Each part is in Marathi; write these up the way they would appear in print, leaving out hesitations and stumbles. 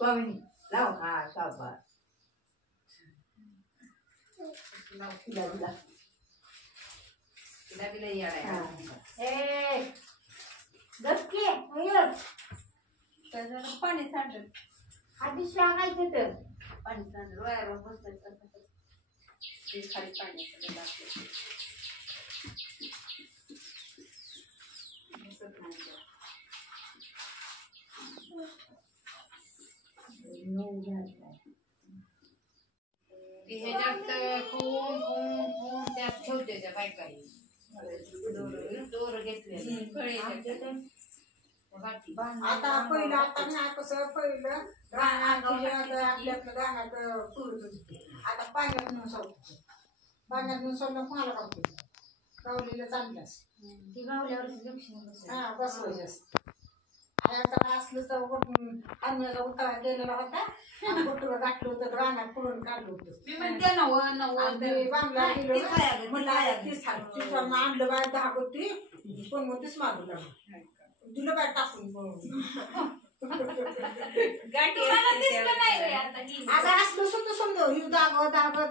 स्वामी लाव हा शाबास लाव तिला गपके त्याच्यानं पाणी सांडलं आधी सांगायचं तर पाणी सांडलं वायर बसलं ते खाली पाणी ह्याच्यात खून त्यात ठेवते त्या बायकाई दोर घेतले आता पहिलं आता नाही कसं पहिलं आपल्या गाण्यात पुरत होती आता पाण्यात नेऊन सोडतो पाण्यात नेऊन सोडलं कोणाला काढतो गावलीला चांगलाच ती गावल्यावर हा बसवायचं आणि आता असलं तर अन्नाचा उतारा केलेला होता बोटूला गाठलं होतं रानात पुरून काढलं होतं मी म्हणते बांगला आणलं बाय 10 होती पण होतीच मागू लागली दिलं बाय टाकून आता असलं सुद्धा समजा ही दाग जागं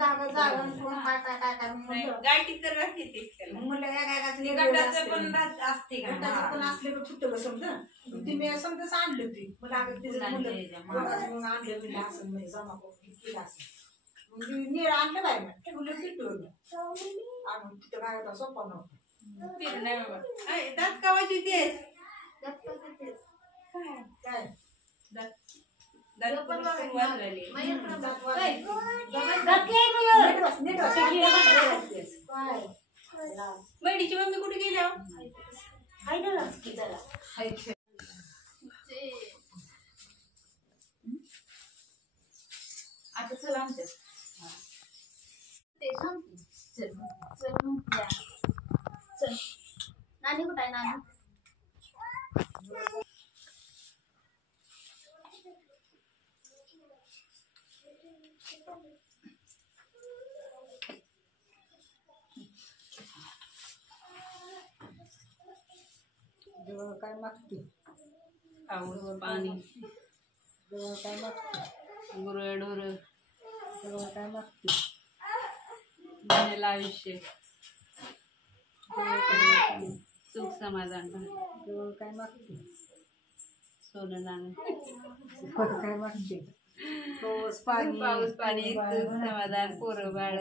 गाठी तर पण असले फुट समजा ती मी समजा आणलं ती मला आणलं असं म्हणजे जमा केलं असं निळ आणलं बाय मग ठेवलं पिटवलं आणि तिथं बाहेर सोपा नव्हता दात कावाची तेच काय बहिणीची मम्मी कुठे गेल्या आता चल आमच्या चल नानी कुठे आहे नानी काय मागते पाणी काय मागते गुरडोर काय मागते आयुष्य सुख समाधान काय मागते सोनं नाणं काय मागते पाऊस पाणी सुख समाधान पोरं बाळ